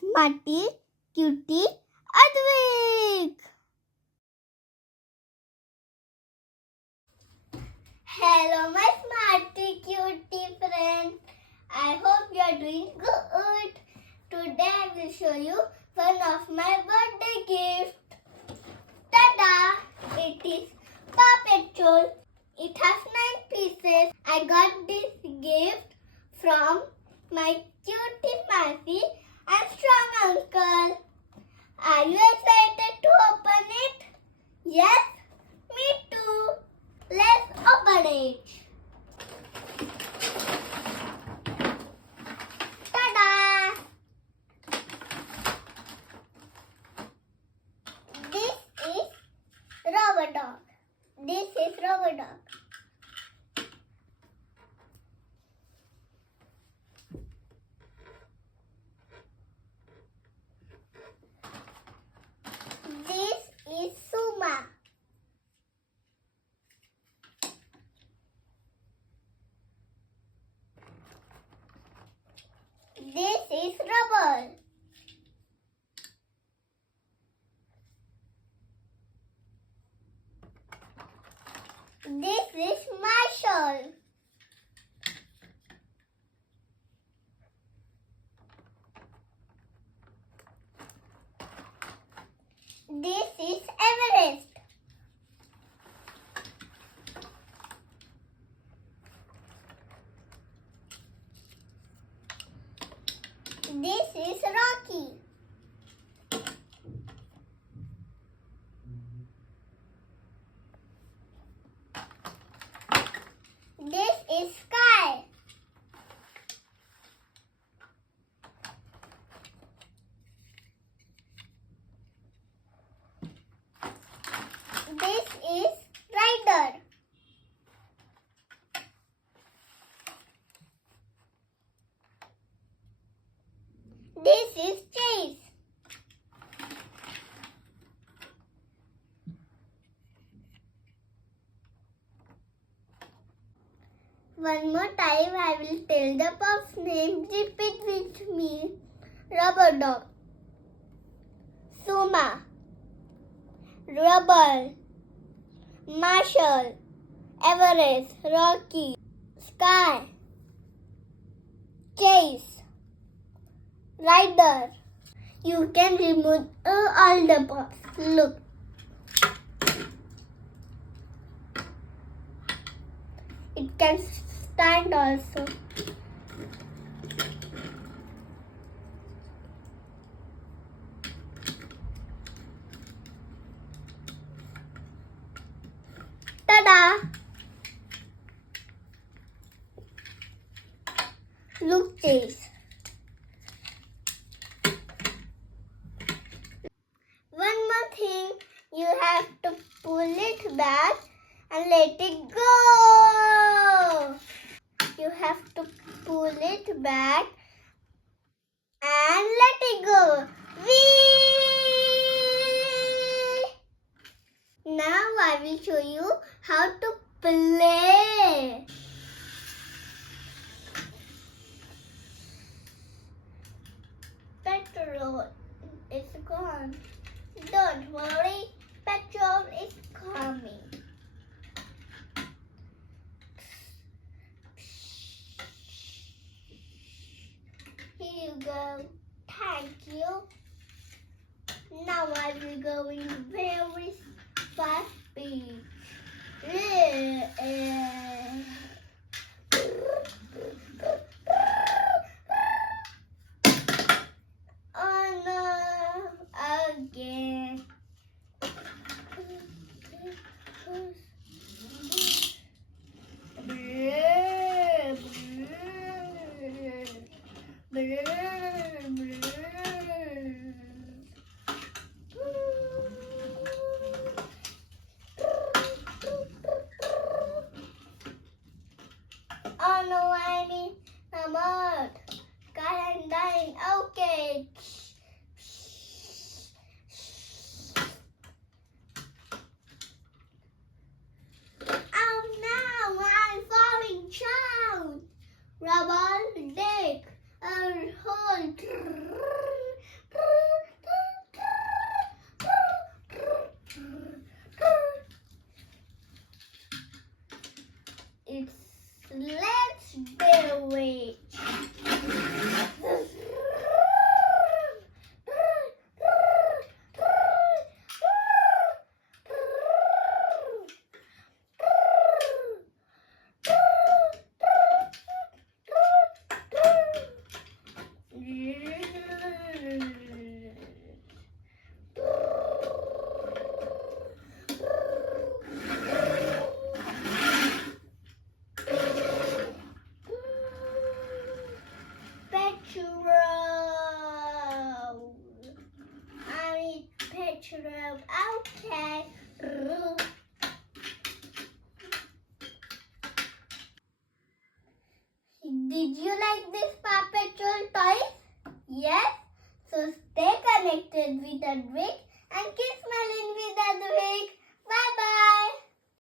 Smartie, Cutie, Advik. Hello my Smartie Cutie friends. I hope you are doing good. Today I will show you one of my birthday gifts. Tada! It is Paw Patrol. It has 9 pieces. I got this gift from my cutie Marcy and strong uncle. Are you excited to open it? Yes, me too. Let's open it. Ta-da! This is Robot Dog. This is Robot Dog. This is Suma. This is Rubber. This is Marshall. This is Everest. This is Rocky. This is Sky. This is Ryder. This is Chase. One more time I will tell the pup's name. Repeat with me. Rubber Dog, Suma, Rubber, Marshall, Everest, Rocky, Sky, Chase, Ryder. You can remove all the pups. Look. It can stand also. Ta-da! Look, Chase. One more thing, you have to pull it back and let it go. You have to pull it back and let it go. Whee! Now I will show you how to play. Petrol is gone. Don't worry, petrol is coming. Here you go. Thank you. Now I will go in very fast speed. Oh no, again. mushroom. Okay. Did you like this Paw Patrol toys? Yes? So stay connected with Advik and keep smiling with Advik.